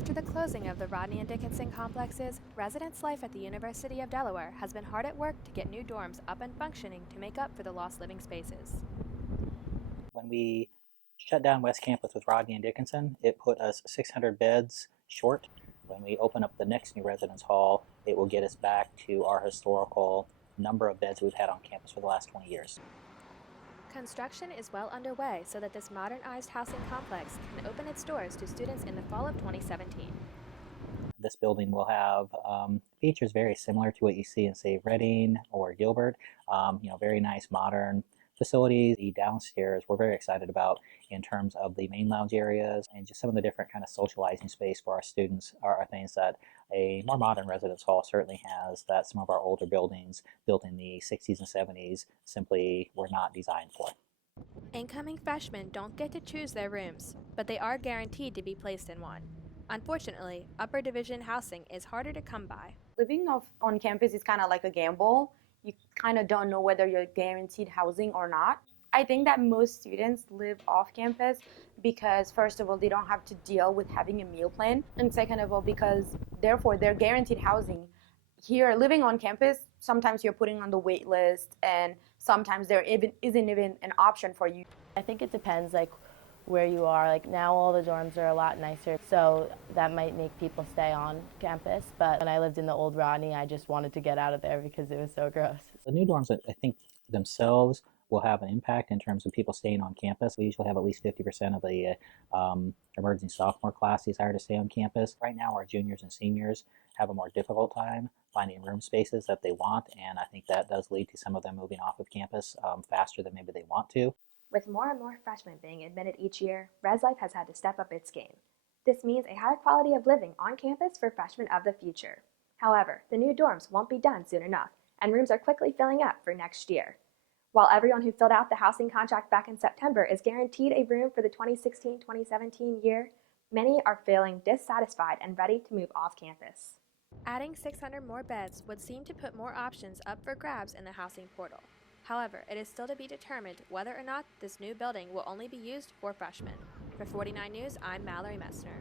After the closing of the Rodney and Dickinson complexes, residents' life at the University of Delaware has been hard at work to get new dorms up and functioning to make up for the lost living spaces. When we shut down West Campus with Rodney and Dickinson, it put us 600 beds short. When we open up the next new residence hall, it will get us back to our historical number of beds we've had on campus for the last 20 years. Construction is well underway so that this modernized housing complex can open its doors to students in the fall of 2017. This building will have features very similar to what you see in, say, Reading or Gilbert. Very nice modern facilities. The downstairs we're very excited about in terms of the main lounge areas and just some of the different kind of socializing space for our students are things that a more modern residence hall certainly has that some of our older buildings built in the 60s and 70s simply were not designed for. Incoming freshmen don't get to choose their rooms, but they are guaranteed to be placed in one. Unfortunately, upper division housing is harder to come by. Living on campus is kind of like a gamble. You kind of don't know whether you're guaranteed housing or not. I think that most students live off campus because, first of all, they don't have to deal with having a meal plan, and second of all, because therefore they're guaranteed housing. Here, living on campus, sometimes you're putting on the wait list, and sometimes there isn't even an option for you. I think it depends where you are. Now all the dorms are a lot nicer, so that might make people stay on campus. But when I lived in the old Rodney, I just wanted to get out of there because it was so gross. The new dorms, I think, themselves will have an impact in terms of people staying on campus. We usually have at least 50% of the emerging sophomore class desire to stay on campus. Right now, our juniors and seniors have a more difficult time finding room spaces that they want, and I think that does lead to some of them moving off of campus faster than maybe they want to. With more and more freshmen being admitted each year, Res Life has had to step up its game. This means a higher quality of living on campus for freshmen of the future. However, the new dorms won't be done soon enough, and rooms are quickly filling up for next year. While everyone who filled out the housing contract back in September is guaranteed a room for the 2016-2017 year, many are feeling dissatisfied and ready to move off campus. Adding 600 more beds would seem to put more options up for grabs in the housing portal. However, it is still to be determined whether or not this new building will only be used for freshmen. For 49 News, I'm Mallory Messner.